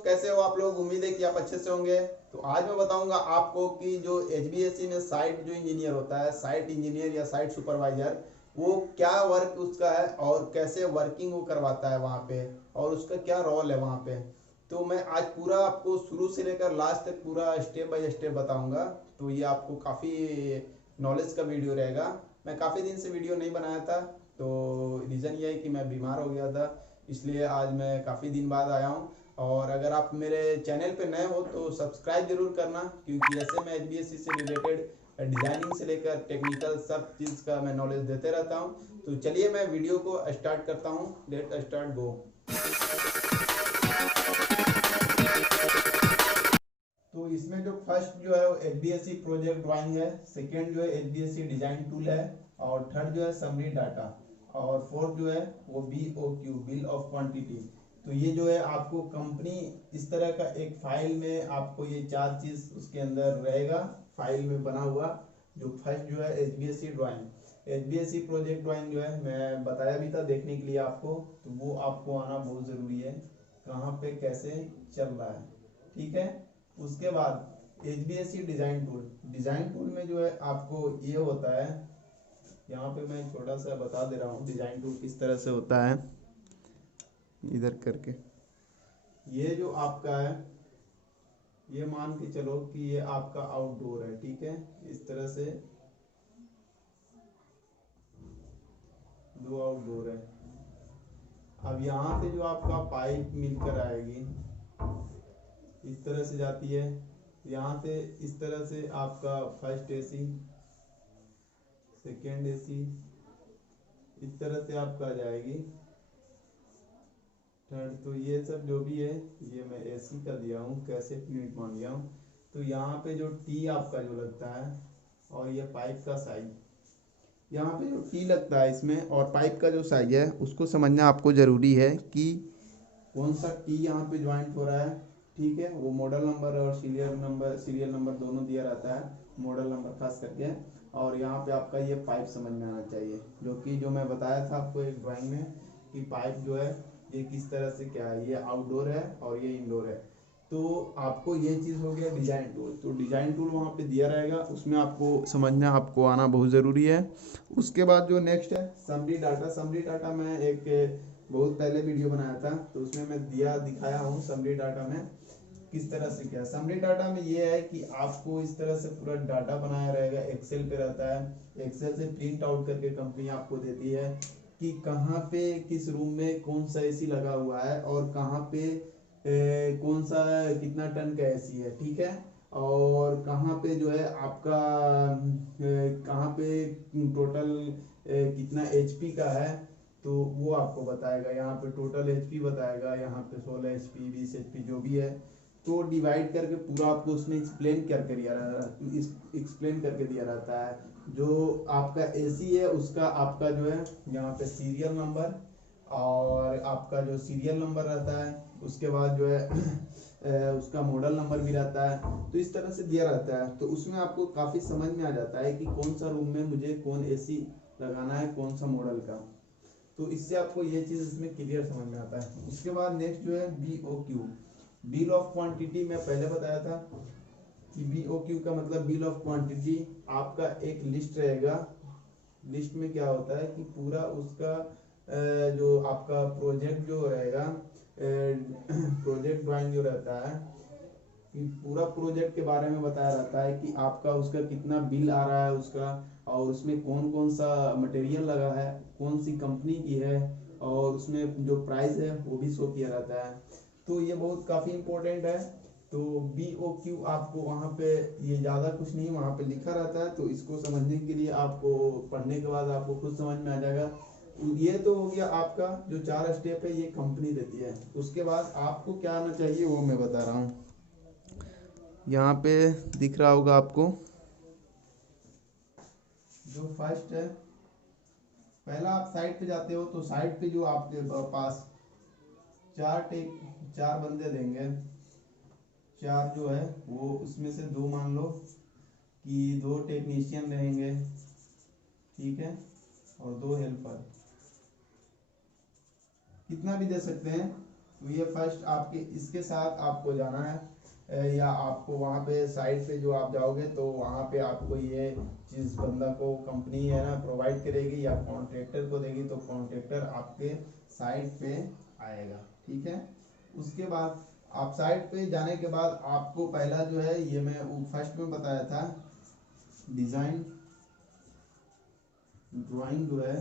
कैसे हो आप लोग। उम्मीद है कि आप अच्छे से होंगे। तो आज मैं बताऊंगा आपको कि जो एचबीएससी में साइट जो इंजीनियर होता है, साइट इंजीनियर या साइट सुपरवाइजर, वो क्या वर्क उसका है और कैसे वर्किंग वो करवाता है वहाँ पे, और उसका क्या रोल है वहाँ पे। तो मैं आज पूरा आपको शुरू से लेकर लास्ट तक पूरा स्टेप बाय स्टेप बताऊंगा। तो ये आपको काफ़ी नॉलेज का वीडियो रहेगा। मैं काफ़ी दिन से वीडियो नहीं बनाया था, तो रीज़न ये है कि मैं बीमार हो गया था, इसलिए आज मैं काफ़ी दिन बाद आया हूँ। और अगर आप मेरे चैनल पे नए हो तो सब्सक्राइब जरूर करना, क्योंकि ऐसे मैं एचबीएससी से रिलेटेड डिजाइनिंग से लेकर टेक्निकल सब चीज़ का मैं नॉलेज देते रहता हूँ। तो चलिए मैं वीडियो को स्टार्ट करता हूँ। लेट स्टार्ट गो। तो इसमें जो फर्स्ट जो है वो एचबीएससी प्रोजेक्ट ड्राइंग है, सेकंड जो है एचबीएससी डिजाइन टूल है, और थर्ड जो है समरी डाटा, और फोर्थ जो है वो बीओक्यू बिल ऑफ क्वांटिटी। तो ये जो है आपको कंपनी इस तरह का एक फाइल में आपको ये चार चीज उसके अंदर रहेगा, फाइल में बना हुआ। जो फर्स्ट जो है HBSC drawing, HBSC project drawing जो है मैं बताया भी था देखने के लिए आपको, तो वो आपको आना बहुत ज़रूरी है, कहाँ पे कैसे चल रहा है। ठीक है। उसके बाद HBSC design tool, design tool में जो है आपको ये होता है, यहाँ पे मैं छोटा सा बता दे रहा हूँ डिजाइन टूल किस तरह से होता है। इधर करके ये जो आपका है, ये मान के चलो कि ये आपका आउटडोर है। ठीक है, इस तरह से दो आउटडोर है। अब यहाँ से जो आपका पाइप मिलकर आएगी, इस तरह से जाती है। यहाँ से इस तरह से आपका फर्स्ट एसी, सेकेंड एसी, इस तरह से आपका आ जाएगी थर्ड। तो ये सब जो भी है ये मैं एसी का दिया हूँ, कैसे यूनिट मान लिया हूँ। तो यहाँ पे जो टी आपका जो लगता है, और ये पाइप का साइज, यहाँ पे जो टी लगता है इसमें और पाइप का जो साइज है उसको समझना आपको ज़रूरी है कि कौन सा टी यहाँ पे ज्वाइंट हो रहा है। ठीक है, वो मॉडल नंबर और सीरियल नंबर दोनों दिया रहता है, मॉडल नंबर खास करके। और यहाँ पे आपका ये पाइप समझ में आना चाहिए, जो कि जो मैं बताया था आपको एक ड्राइंग में कि पाइप जो है ये किस तरह से क्या है, ये आउटडोर है और ये इंडोर है। तो आपको ये चीज़ हो गया डिजाइन टूल। तो डिजाइन टूल वहाँ पे दिया रहेगा, उसमें आपको समझना आपको आना बहुत ज़रूरी है। उसके बाद जो नेक्स्ट है समरी डाटा। समरी डाटा मैं एक बहुत पहले वीडियो बनाया था, तो उसमें मैं दिखाया हूँ समरी डाटा में किस तरह से क्या। समरी डाटा में ये है कि आपको इस तरह से पूरा डाटा बनाया रहेगा, एक्सेल पे रहता है। एक्सेल से प्रिंट आउट करके कंपनी आपको देती है कि कहाँ पे किस रूम में कौन सा एसी लगा हुआ है, और कहाँ पे कौन सा कितना टन का एसी है। ठीक है, और कहाँ पे जो है आपका कहाँ पे टोटल कितना एचपी का है, तो वो आपको बताएगा। यहाँ पे टोटल एचपी बताएगा, यहाँ पे 16 एचपी 20 एचपी जो भी है, तो डिवाइड करके पूरा आपको उसमें एक्सप्लेन करके दिया रहता है। जो आपका एसी है उसका आपका जो है यहाँ पे सीरियल नंबर, और आपका जो सीरियल नंबर रहता है उसके बाद जो है उसका मॉडल नंबर भी रहता है। तो इस तरह से दिया रहता है, तो उसमें आपको काफ़ी समझ में आ जाता है कि कौन सा रूम में मुझे कौन एसी लगाना है, कौन सा मॉडल का। तो इससे आपको ये चीज़ इसमें क्लियर समझ में आता है। उसके बाद नेक्स्ट जो है बीओक्यू, बिल ऑफ क्वांटिटी। मैं पहले बताया था कि बीओक्यू का मतलब बिल ऑफ क्वांटिटी। आपका एक लिस्ट रहेगा, लिस्ट में क्या होता है कि पूरा उसका जो आपका प्रोजेक्ट जो रहेगा, प्रोजेक्ट ड्राइंग जो रहता है, कि पूरा प्रोजेक्ट के बारे में बताया रहता है कि आपका उसका कितना बिल आ रहा है उसका, और उसमें कौन कौन सा मटेरियल लगा है, कौन सी कंपनी की है, और उसमें जो प्राइस है वो भी शो किया रहता है। तो ये बहुत काफ़ी इम्पोर्टेंट है। तो बी ओ क्यू आपको वहाँ पे ये ज़्यादा कुछ नहीं वहाँ पे लिखा रहता है, तो इसको समझने के लिए आपको पढ़ने के बाद आपको खुद समझ में आ जाएगा। ये तो हो गया आपका जो चार स्टेप है, ये कंपनी देती है। उसके बाद आपको क्या आना चाहिए वो मैं बता रहा हूँ। यहाँ पे दिख रहा होगा आपको, जो फर्स्ट है, पहला आप साइट पे जाते हो तो साइट पे जो आपके पास चार बंदे देंगे, चार जो है वो उसमें से दो मान लो कि दो टेक्नीशियन रहेंगे। ठीक है, और दो हेल्पर, कितना भी दे सकते हैं। तो ये फर्स्ट आपके इसके साथ आपको जाना है, या आपको वहाँ पे साइट पे जो आप जाओगे तो वहाँ पे आपको ये चीज़ बंदा को कंपनी है ना प्रोवाइड करेगी या कॉन्ट्रैक्टर को देगी, तो कॉन्ट्रैक्टर आपके साइट पे आएगा। ठीक है, उसके बाद आप साइट पे जाने के बाद आपको पहला जो है ये मैं फर्स्ट में बताया था, डिज़ाइन ड्राइंग जो है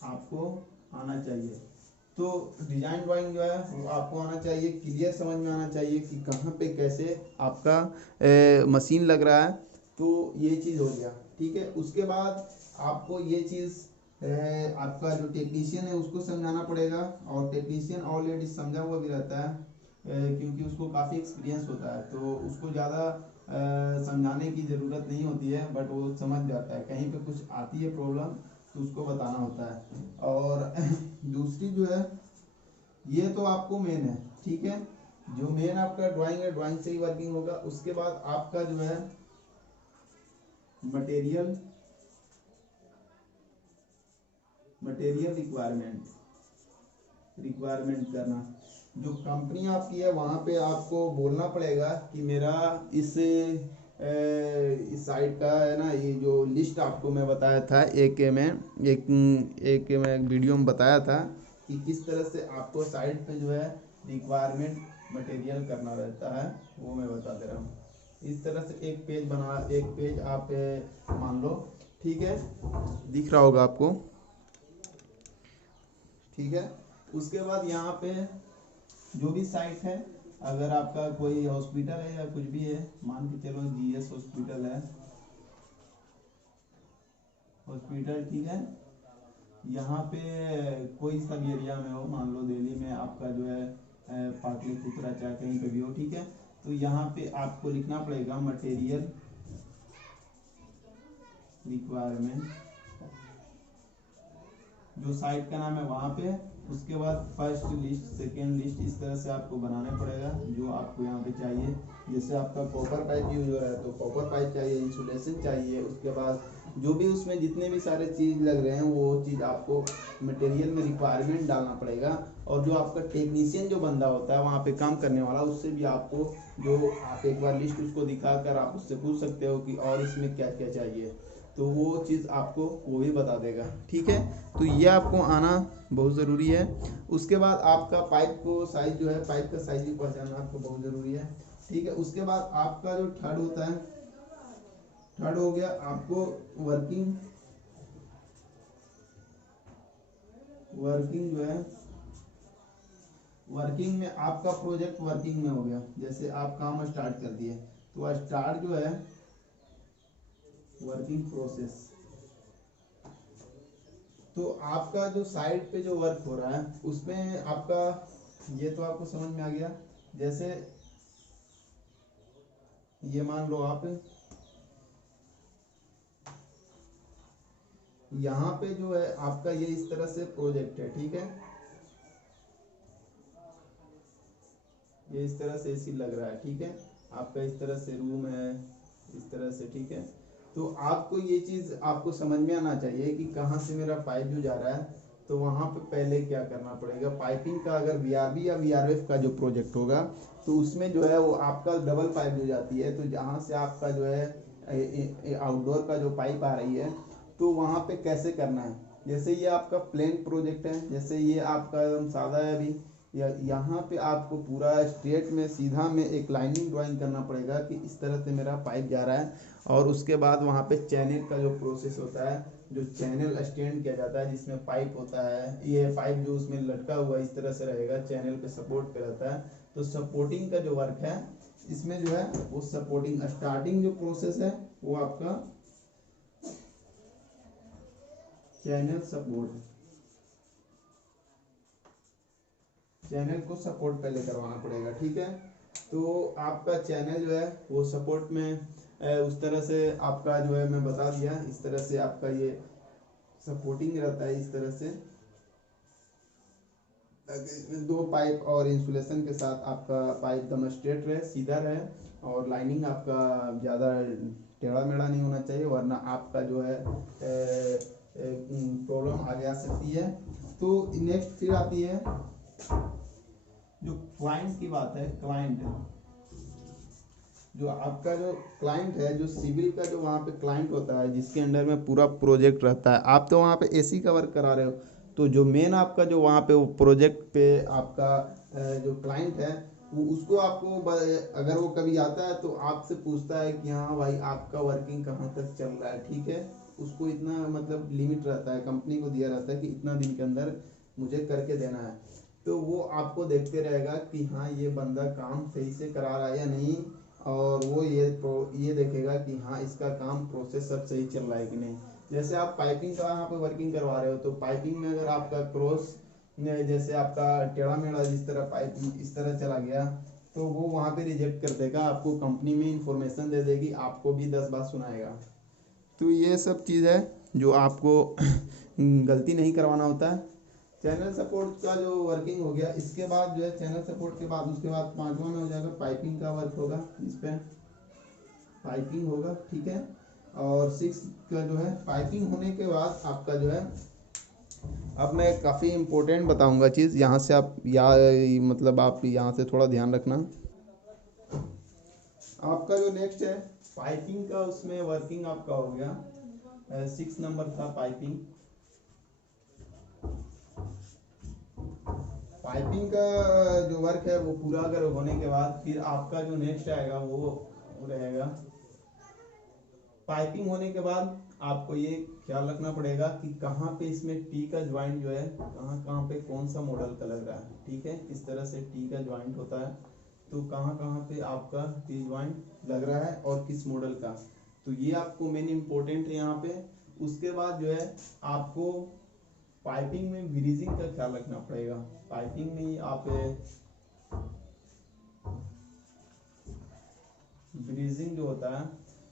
आपको आना चाहिए। तो डिजाइन ड्राइंग जो है वो आपको आना चाहिए, क्लियर समझ में आना चाहिए कि कहाँ पे कैसे आपका मशीन लग रहा है। तो ये चीज़ हो गया। ठीक है, उसके बाद आपको ये चीज़ आपका जो टेक्नीशियन है उसको समझाना पड़ेगा, और टेक्नीशियन ऑलरेडी समझा हुआ भी रहता है, क्योंकि उसको काफ़ी एक्सपीरियंस होता है, तो उसको ज़्यादा समझाने की ज़रूरत नहीं होती है, बट वो समझ जाता है। कहीं पे कुछ आती है प्रॉब्लम तो उसको बताना होता है। और दूसरी जो है ये तो आपको मेन है। ठीक है, जो मेन आपका ड्राइंग है, ड्राइंग से ही वर्किंग होगा। उसके बाद आपका जो है मटेरियल रिक्वायरमेंट करना। जो कंपनी आपकी है वहाँ पे आपको बोलना पड़ेगा कि मेरा इस साइट का है ना, ये जो लिस्ट आपको मैं बताया था एक मैं वीडियो में बताया था कि किस तरह से आपको साइट पे जो है रिक्वायरमेंट मटेरियल करना रहता है, वो मैं बता दे रहा हूँ। इस तरह से एक पेज आप मान लो। ठीक है, दिख रहा होगा आपको। ठीक है, उसके बाद यहाँ पे जो भी साइट है, अगर आपका कोई हॉस्पिटल है या कुछ भी है, मान के चलो जीएस हॉस्पिटल है, हॉस्पिटल। ठीक है, यहाँ पे कोई सब एरिया में हो, मान लो दिल्ली में आपका जो है पाटलिपुत्रा चाहे कहीं पे भी हो। ठीक है, तो यहाँ पे आपको लिखना पड़ेगा मटेरियल रिक्वायरमेंट, जो साइट का नाम है वहाँ पे। उसके बाद फर्स्ट लिस्ट, सेकेंड लिस्ट, इस तरह से आपको बनाना पड़ेगा जो आपको यहाँ पे चाहिए। जैसे आपका कॉपर पाइप यूज हो रहा है तो कॉपर पाइप चाहिए, इंसुलेशन चाहिए। उसके बाद जो भी उसमें जितने भी सारे चीज़ लग रहे हैं वो चीज़ आपको मटेरियल में रिक्वायरमेंट डालना पड़ेगा। और जो आपका टेक्नीशियन जो बंदा होता है वहाँ पे काम करने वाला, उससे भी आपको जो आप एक बार लिस्ट उसको दिखाकर आप उससे पूछ सकते हो कि और इसमें क्या क्या चाहिए, तो वो चीज़ आपको वो भी बता देगा। ठीक है, तो ये आपको आना बहुत ज़रूरी है। उसके बाद आपका पाइप को साइज जो है, पाइप का साइज भी पहचानना आपको बहुत ज़रूरी है। ठीक है, उसके बाद आपका जो थर्ड होता है, थर्ड हो गया आपको वर्किंग जो है, वर्किंग में आपका प्रोजेक्ट वर्किंग में हो गया। जैसे आप काम स्टार्ट कर दिए तो स्टार्ट जो है वर्किंग प्रोसेस। तो आपका जो साइट पे जो वर्क हो रहा है उसमें आपका ये तो आपको समझ में आ गया। जैसे ये मान लो आप यहाँ पे जो है आपका ये इस तरह से प्रोजेक्ट है। ठीक है, ये इस तरह से एसी लग रहा है। ठीक है, आपका इस तरह से रूम है, इस तरह से। ठीक है, तो आपको ये चीज़ आपको समझ में आना चाहिए कि कहाँ से मेरा पाइप जो जा रहा है, तो वहाँ पे पहले क्या करना पड़ेगा। पाइपिंग का अगर वीआरबी या वीआरएफ का जो प्रोजेक्ट होगा तो उसमें जो है वो आपका डबल पाइप जो जाती है, तो जहाँ से आपका जो है आउटडोर का जो पाइप आ रही है तो वहाँ पे कैसे करना है। जैसे ये आपका प्लेन प्रोजेक्ट है, जैसे ये आपका एकदम सादा है अभी, यहाँ पे आपको पूरा स्ट्रेट में सीधा में एक लाइनिंग ड्राइंग करना पड़ेगा कि इस तरह से मेरा पाइप जा रहा है। और उसके बाद वहाँ पे चैनल का जो प्रोसेस होता है, जो चैनल स्टैंड किया जाता है जिसमें पाइप होता है, ये पाइप जो उसमें लटका हुआ इस तरह से रहेगा, चैनल पे सपोर्ट पे रहता है। तो सपोर्टिंग का जो वर्क है इसमें जो है वो सपोर्टिंग स्टार्टिंग जो प्रोसेस है वो आपका चैनल सपोर्ट, चैनल को सपोर्ट पहले करवाना पड़ेगा। ठीक है, तो आपका चैनल जो है वो सपोर्ट में उस तरह से आपका जो है मैं बता दिया, इस तरह से आपका ये सपोर्टिंग रहता है इस तरह से, दो पाइप और इंसुलेशन के साथ आपका पाइप एकदम स्ट्रेट रहे, सीधा रहे, और लाइनिंग आपका ज़्यादा टेढ़ा मेढ़ा नहीं होना चाहिए, वरना आपका जो है प्रॉब्लम आगे आ सकती है। तो नेक्स्ट फिर आती है जो क्लाइंट की बात है। क्लाइंट जो आपका जो क्लाइंट है, जो सिविल का जो वहाँ पे क्लाइंट होता है जिसके अंडर में पूरा प्रोजेक्ट रहता है, आप तो वहाँ पे एसी का वर्क करा रहे हो, तो जो मेन आपका जो वहाँ पे वो प्रोजेक्ट पे आपका जो क्लाइंट है वो उसको आपको अगर वो कभी आता है तो आपसे पूछता है कि हाँ भाई आपका वर्किंग कहाँ तक चल रहा है, ठीक है। उसको इतना मतलब लिमिट रहता है, कंपनी को दिया रहता है कि इतना दिन के अंदर मुझे करके देना है। तो वो आपको देखते रहेगा कि हाँ ये बंदा काम सही से करा रहा है या नहीं, और वो ये देखेगा कि हाँ इसका काम प्रोसेस सब सही चल रहा है कि नहीं। जैसे आप पाइपिंग का यहाँ पे वर्किंग करवा रहे हो, तो पाइपिंग में अगर आपका क्रॉस जैसे आपका टेढ़ा मेढ़ा जिस तरह पाइप इस तरह चला गया, तो वो वहाँ पे रिजेक्ट कर देगा, आपको कंपनी में इंफॉर्मेशन दे देगी, आपको भी 10 बात सुनाएगा। तो ये सब चीज़ है जो आपको गलती नहीं करवाना होता है। चैनल सपोर्ट का जो वर्किंग हो गया, इसके बाद जो है चैनल सपोर्ट के बाद उसके बाद 5वां में हो जाएगा पाइपिंग का वर्क होगा, इस पे पाइपिंग होगा, ठीक है। और 6 का जो है पाइपिंग होने के बाद आपका जो है, अब मैं काफ़ी इम्पोर्टेंट बताऊंगा चीज़, यहाँ से आप मतलब आप यहाँ से थोड़ा ध्यान रखना। आपका जो नेक्स्ट है पाइपिंग का, उसमें वर्किंग आपका हो गया 6 नंबर था पाइपिंग। पाइपिंग का जो वर्क है वो पूरा अगर होने के बाद फिर आपका जो नेक्स्ट आएगा वो रहेगा पाइपिंग होने के बाद आपको ये ख्याल रखना पड़ेगा कि कहाँ पे इसमें टी का ज्वाइंट जो है कहाँ कहाँ पे कौन सा मॉडल का लग रहा है, ठीक है। इस तरह से टी का ज्वाइंट होता है, तो कहाँ कहाँ पे आपका टी ज्वाइंट लग रहा है और किस मॉडल का, तो ये आपको मेन इम्पोर्टेंट है यहाँ पे। उसके बाद जो है आपको पाइपिंग में ब्रीजिंग का ख्याल रखना पड़ेगा। पाइपिंग में आप ब्रीजिंग जो होता है,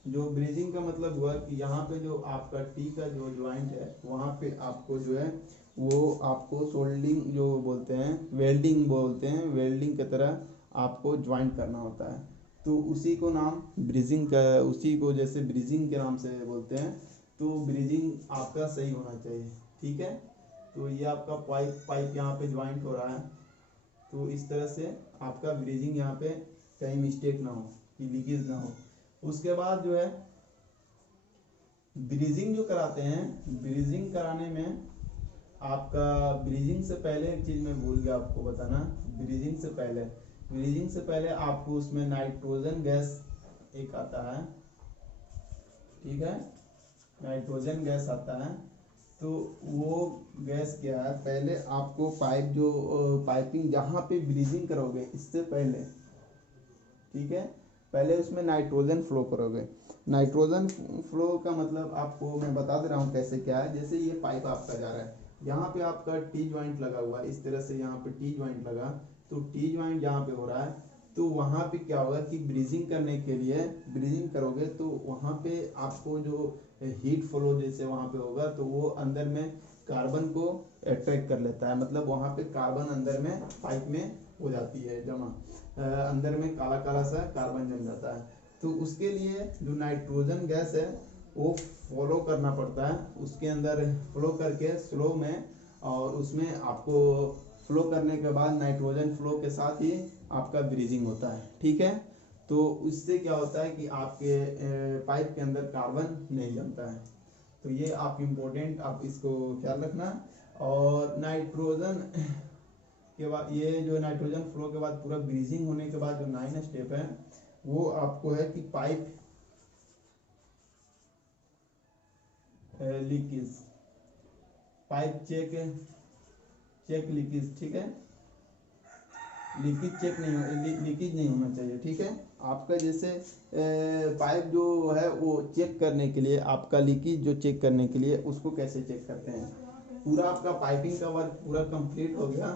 जो ब्रीजिंग का मतलब हुआ कि यहाँ पे जो आपका टी का जो ज्वाइंट है वहाँ पे आपको जो है वो आपको सोल्डिंग जो बोलते हैं, वेल्डिंग बोलते हैं, वेल्डिंग की तरह आपको ज्वाइंट करना होता है, तो उसी को नाम ब्रीजिंग का, उसी को जैसे ब्रीजिंग के नाम से बोलते हैं। तो ब्रीजिंग आपका सही होना चाहिए, ठीक है। तो ये आपका पाइप यहाँ पे ज्वाइंट हो रहा है, तो इस तरह से आपका ब्रीजिंग यहाँ पे कहीं मिस्टेक ना हो, कि लीकेज ना हो। उसके बाद जो है ब्रीजिंग जो कराते हैं, ब्रीजिंग कराने में आपका ब्रीजिंग से पहले एक चीज़ मैं भूल गया आपको बताना। ब्रीजिंग से पहले आपको उसमें नाइट्रोजन गैस एक आता है, ठीक है, नाइट्रोजन गैस आता है। तो वो गैस क्या है, पहले आपको पाइप जो पाइपिंग जहाँ पे ब्रीजिंग करोगे इससे पहले, ठीक है, पहले उसमें नाइट्रोजन फ्लो करोगे। नाइट्रोजन फ्लो का मतलब आपको मैं बता दे रहा हूँ कैसे क्या है। जैसे ये पाइप आपका जा रहा है, यहाँ पे आपका टी ज्वाइंट लगा हुआ है, इस तरह से यहाँ पे टी ज्वाइंट लगा, तो टी ज्वाइंट जहाँ पे हो रहा है, तो वहाँ पे क्या होगा कि ब्रीजिंग करने के लिए ब्रीजिंग करोगे तो वहाँ पे आपको जो हीट फ्लो जैसे वहाँ पे होगा, तो वो अंदर में कार्बन को अट्रैक्ट कर लेता है, मतलब वहाँ पे कार्बन अंदर में पाइप में हो जाती है जमा, अंदर में काला काला सा कार्बन जम जाता है। तो उसके लिए जो नाइट्रोजन गैस है वो फॉलो करना पड़ता है, उसके अंदर फ्लो करके स्लो में, और उसमें आपको फ्लो करने के बाद नाइट्रोजन फ्लो के साथ ही आपका ब्रीजिंग होता है, ठीक है। तो उससे क्या होता है कि आपके पाइप के अंदर कार्बन नहीं जमता है। तो ये आप इम्पोर्टेंट आप इसको ख्याल रखना। और नाइट्रोजन के बाद ये जो नाइट्रोजन फ्लो के बाद पूरा ब्रीजिंग होने के बाद जो 9 स्टेप है वो आपको है कि pipe leakage, pipe check leakage, ठीक है, लीकेज नहीं होना चाहिए, ठीक है। आपका जैसे पाइप जो है वो चेक करने के लिए, आपका लीकेज जो चेक करने के लिए उसको कैसे चेक करते हैं, पूरा आपका पाइपिंग का वर्क पूरा कंप्लीट हो गया,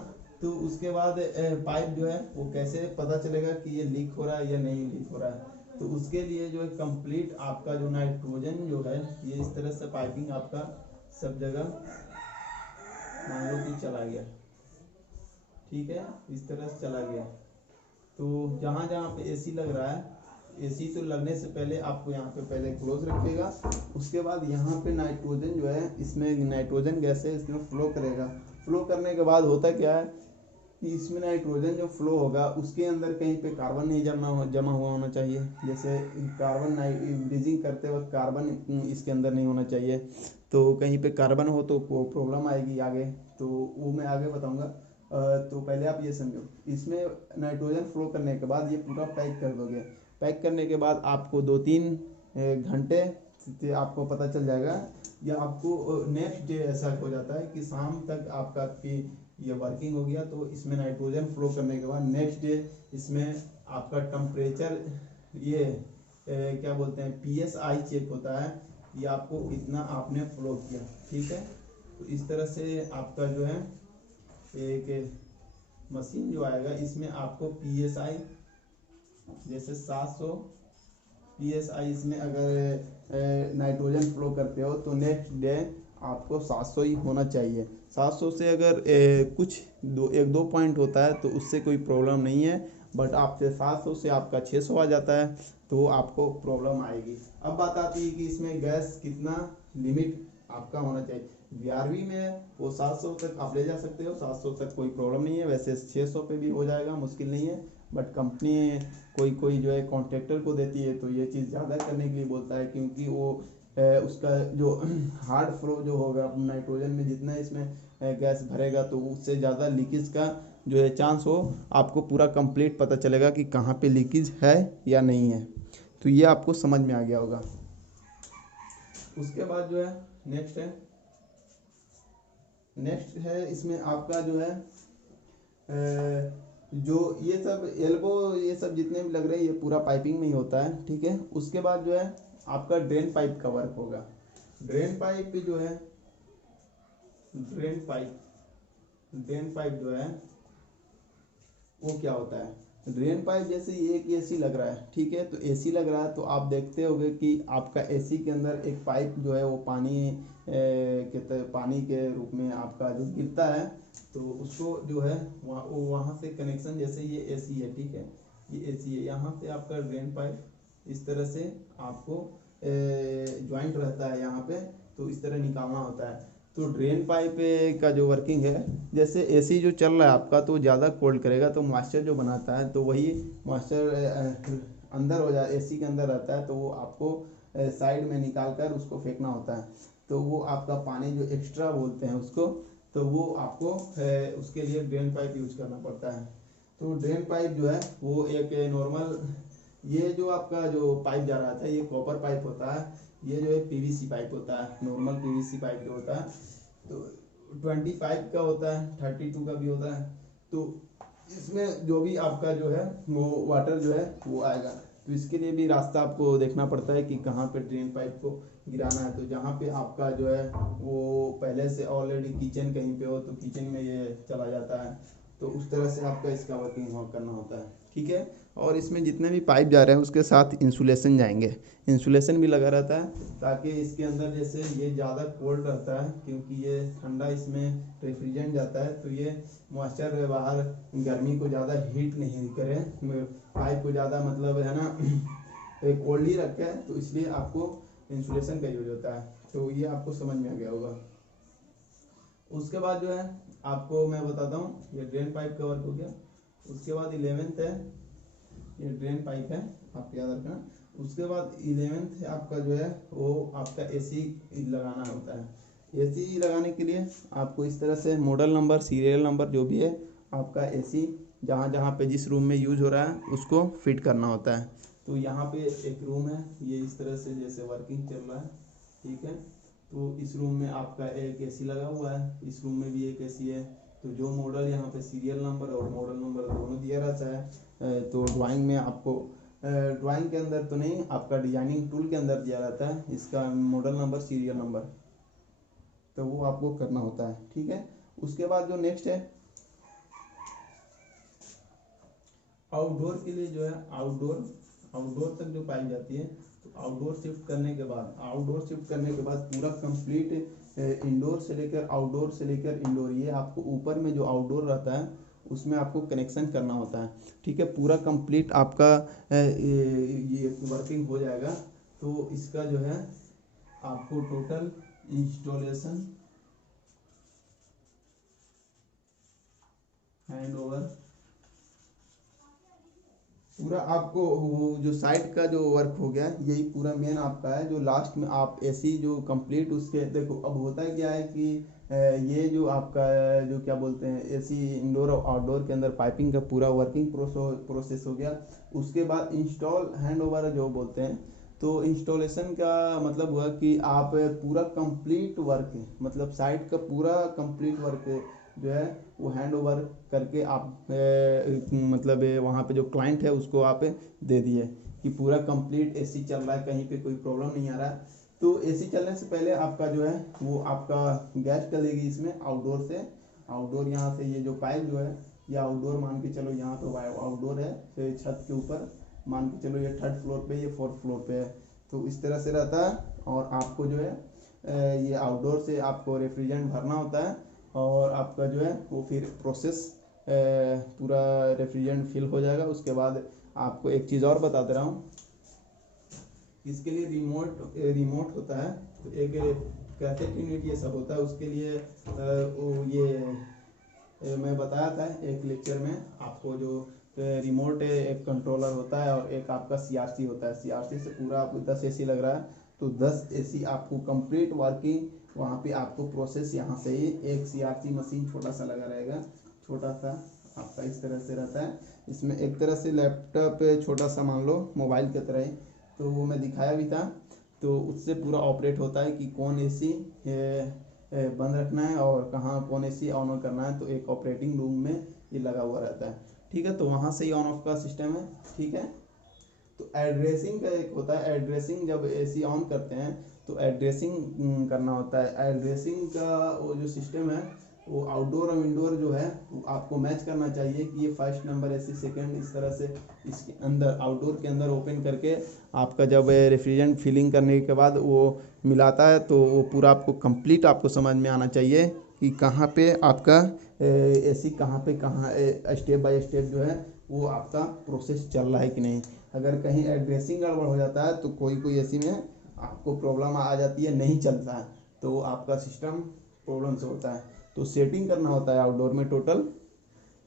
तो उसके बाद पाइप जो है वो कैसे पता चलेगा कि ये लीक हो रहा है या नहीं लीक हो रहा है। तो उसके लिए जो है कंप्लीट आपका जो नाइट्रोजन जो है ये इस तरह से पाइपिंग आपका सब जगह मान लो कि चला गया, ठीक है, इस तरह से चला गया। तो जहाँ जहाँ पे एसी लग रहा है, एसी तो लगने से पहले आपको यहाँ पे पहले क्लोज रखिएगा, उसके बाद यहाँ पे नाइट्रोजन जो है इसमें नाइट्रोजन गैस है इसमें फ्लो करेगा, फ्लो करने के बाद होता क्या है कि इसमें नाइट्रोजन जो फ्लो होगा उसके अंदर कहीं पे कार्बन नहीं जमा हुआ होना चाहिए। जैसे कार्बन ब्रीजिंग करते वक्त कार्बन इसके अंदर नहीं होना चाहिए, तो कहीं पे कार्बन हो तो प्रॉब्लम आएगी आगे, तो वो मैं आगे बताऊंगा। तो पहले आप ये समझो, इसमें नाइट्रोजन फ्लो करने के बाद ये पूरा पैक कर दोगे। पैक करने के बाद आपको 2-3 घंटे से आपको पता चल जाएगा, या आपको नेक्स्ट डे ऐसा हो जाता है कि शाम तक आपका कि ये वर्किंग हो गया। तो इसमें नाइट्रोजन फ्लो करने के बाद नेक्स्ट डे इसमें आपका टेम्परेचर ये क्या बोलते हैं PSI चेक होता है कि आपको इतना आपने फ्लो किया, ठीक है। तो इस तरह से आपका जो है एक मशीन जो आएगा इसमें आपको PSI जैसे 700 PSI इसमें अगर नाइट्रोजन फ्लो करते हो तो नेक्स्ट डे आपको 700 ही होना चाहिए। 700 से अगर कुछ 1-2 पॉइंट होता है तो उससे कोई प्रॉब्लम नहीं है, बट आपसे 700 से आपका 600 आ जाता है तो आपको प्रॉब्लम आएगी। अब बात आती है कि इसमें गैस कितना लिमिट आपका होना चाहिए। BRB में वो 700 तक आप ले जा सकते हो, 700 तक कोई प्रॉब्लम नहीं है। वैसे 600 पे भी हो जाएगा, मुश्किल नहीं है, बट कंपनी कोई जो है कॉन्ट्रैक्टर को देती है तो ये चीज़ ज़्यादा करने के लिए बोलता है, क्योंकि वो उसका जो हार्ड फ्लो जो होगा नाइट्रोजन में जितना इसमें गैस भरेगा तो उससे ज़्यादा लीकेज का जो है चांस हो, आपको पूरा कंप्लीट पता चलेगा कि कहाँ पे लीकेज है या नहीं है। तो ये आपको समझ में आ गया होगा। उसके बाद जो है नेक्स्ट है इसमें आपका जो है जो ये सब एल्बो ये सब जितने भी लग रहे हैं ये पूरा पाइपिंग में ही होता है, ठीक है। उसके बाद जो है आपका ड्रेन पाइप का वर्क होगा। ड्रेन पाइप जो है ड्रेन पाइप जो है वो क्या होता है। ड्रेन पाइप जैसे ये एक AC लग रहा है, ठीक है। तो AC लग रहा है तो आप देखते होंगे कि आपका AC के अंदर एक पाइप जो है वो पानी के रूप में आपका जो गिरता है, तो उसको जो है वहाँ से कनेक्शन, जैसे ये AC है, ठीक है, ये AC है, यहाँ से आपका ड्रेन पाइप इस तरह से आपको ज्वाइंट रहता है यहाँ पे, तो इस तरह निकालना होता है। तो ड्रेन पाइप का जो वर्किंग है, जैसे AC जो चल रहा है आपका तो ज़्यादा कोल्ड करेगा तो मॉइस्चर जो बनाता है तो वही मॉइस्चर अंदर हो जाए, AC के अंदर रहता है, तो वो आपको साइड में निकाल कर उसको फेंकना होता है। तो वो आपका पानी जो एक्स्ट्रा बोलते हैं उसको, तो वो आपको उसके लिए ड्रेन पाइप यूज करना पड़ता है। तो ड्रेन पाइप जो है वो एक नॉर्मल, ये जो आपका जो पाइप जा रहा था ये कॉपर पाइप होता है, ये जो है PVC पाइप होता है, नॉर्मल PVC पाइप जो होता है तो 25 का होता है, 32 का भी होता है। तो इसमें जो भी आपका जो है वो वाटर जो है वो आएगा, तो इसके लिए भी रास्ता आपको देखना पड़ता है कि कहाँ पे ड्रेन पाइप को गिराना है। तो जहाँ पे आपका जो है वो पहले से ऑलरेडी किचन कहीं पे हो तो किचन में ये चला जाता है, तो उस तरह से आपका इसका वर्किंग करना होता है, ठीक है। और इसमें जितने भी पाइप जा रहे हैं उसके साथ इंसुलेशन जाएंगे, इंसुलेशन भी लगा रहता है ताकि इसके अंदर जैसे ये ज़्यादा कोल्ड रहता है क्योंकि ये ठंडा इसमें रेफ्रिजरेंट जाता है, तो ये मॉइस्चर बाहर गर्मी को ज़्यादा हीट नहीं करे, पाइप को ज़्यादा मतलब है ना कोल्ड ही रखे है, तो इसलिए आपको इंसुलेशन का यूज होता है। तो ये आपको समझ में आ गया होगा। उसके बाद जो है आपको मैं बताता हूँ, ये ड्रेन पाइप का वर्क हो गया। उसके बाद 11th है, ये ड्रेन पाइप है, आप याद रखना। उसके बाद 11th है आपका जो है वो आपका AC लगाना होता है। AC लगाने के लिए आपको इस तरह से मॉडल नंबर, सीरियल नंबर जो भी है आपका AC जहाँ जहाँ पे जिस रूम में यूज हो रहा है उसको फिट करना होता है। तो यहाँ पे एक रूम है, ये इस तरह से जैसे वर्किंग चल रहा है, ठीक है। तो इस रूम में आपका एक AC लगा हुआ है, इस रूम में भी एक AC है। तो जो मॉडल यहाँ पे सीरियल नंबर और मॉडल नंबर दोनों दिया रहता है, तो ड्राइंग में आपको ड्राइंग के अंदर तो नहीं, आपका डिजाइनिंग टूल के अंदर दिया रहता है इसका मॉडल नंबर, सीरियल नंबर, तो वो आपको करना होता है, ठीक है। उसके बाद जो नेक्स्ट है आउटडोर के लिए जो है आउटडोर तक जो पाइप जाती है, तो आउटडोर शिफ्ट करने के बाद पूरा कंप्लीट इंडोर से लेकर आउटडोर से लेकर इंडोर, ये आपको ऊपर में जो आउटडोर रहता है उसमें आपको कनेक्शन करना होता है, ठीक है। पूरा कंप्लीट आपका ये वर्किंग हो जाएगा। तो इसका जो है आपको टोटल इंस्टॉलेशन हैंड ओवर। पूरा आपको वो जो साइड का जो वर्क हो गया यही पूरा मेन आपका है। जो लास्ट में आप एसी जो कंप्लीट उसके देखो अब होता है क्या है कि ये जो आपका जो क्या बोलते हैं एसी इंडोर और आउटडोर के अंदर पाइपिंग का पूरा वर्किंग प्रोसेस हो गया। उसके बाद इंस्टॉल हैंड ओवर जो बोलते हैं, तो इंस्टॉलेशन का मतलब हुआ कि आप पूरा कंप्लीट वर्क मतलब साइट का पूरा कंप्लीट वर्क जो है वो हैंड ओवर करके आप मतलब वहाँ पे जो क्लाइंट है उसको आप दे दिए कि पूरा कंप्लीट एसी चल रहा है, कहीं पे कोई प्रॉब्लम नहीं आ रहा है। तो एसी चलने से पहले आपका जो है वो आपका गैस डलेगी इसमें आउटडोर से। आउटडोर यहाँ से ये जो पाइप जो है ये आउटडोर मान के चलो, यहाँ तो आउटडोर है फिर छत के ऊपर मान के चलो ये 3rd फ्लोर पे ये 4th फ्लोर पे है। तो इस तरह से रहता है। और आपको जो है ये आउटडोर से आपको रेफ्रिजरेंट भरना होता है और आपका जो है वो फिर प्रोसेस पूरा रेफ्रिजरेंट फिल हो जाएगा। उसके बाद आपको एक चीज़ और बता दे रहा हूँ, इसके लिए रिमोट होता है। तो एक कैसेट यूनिट ये सब होता है, उसके लिए वो ये मैं बताया था एक लेक्चर में आपको। जो रिमोट एक कंट्रोलर होता है और एक आपका सीआरसी होता है। सीआरसी से पूरा आपको 10 एसी लग रहा है, तो 10 एसी आपको कंप्लीट वर्किंग वहाँ पे आपको प्रोसेस यहाँ से ही एक सीआरसी मशीन छोटा सा लगा रहेगा, छोटा सा आपका इस तरह से रहता है। इसमें एक तरह से लैपटॉप छोटा सा मान लो मोबाइल की तरह ही, तो वो मैं दिखाया भी था। तो उससे पूरा ऑपरेट होता है कि कौन एसी बंद रखना है और कहाँ कौन एसी ऑन करना है। तो एक ऑपरेटिंग रूम में ये लगा हुआ रहता है, ठीक है। तो वहाँ से ही ऑन ऑफ का सिस्टम है, ठीक है। तो एड्रेसिंग का एक होता है, एड्रेसिंग जब एसी ऑन करते हैं तो एड्रेसिंग करना होता है। एड्रेसिंग का वो जो सिस्टम है वो आउटडोर और इंडोर जो है वो आपको मैच करना चाहिए कि ये 1st नंबर एसी 2nd इस तरह से इसके अंदर आउटडोर के अंदर ओपन करके आपका जब रेफ्रिजरेंट फिलिंग करने के बाद वो मिलाता है तो वो पूरा आपको कंप्लीट आपको समझ में आना चाहिए कि कहाँ पे आपका एसी कहाँ पे कहाँ स्टेप बाय स्टेप जो है वो आपका प्रोसेस चल रहा है कि नहीं। अगर कहीं एड्रेसिंग गड़बड़ हो जाता है तो कोई एसी में आपको प्रॉब्लम आ जाती है, नहीं चलता है, तो आपका सिस्टम प्रॉब्लम से होता है। तो सेटिंग करना होता है आउटडोर में टोटल।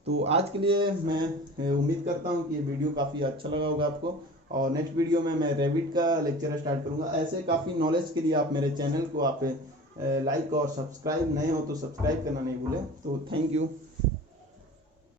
तो आज के लिए मैं उम्मीद करता हूँ कि ये वीडियो काफ़ी अच्छा लगा होगा आपको। और नेक्स्ट वीडियो में मैं रेविट का लेक्चर स्टार्ट करूँगा। ऐसे काफ़ी नॉलेज के लिए आप मेरे चैनल को आप लाइक और सब्सक्राइब, नए हो तो सब्सक्राइब करना नहीं भूलें। तो थैंक यू।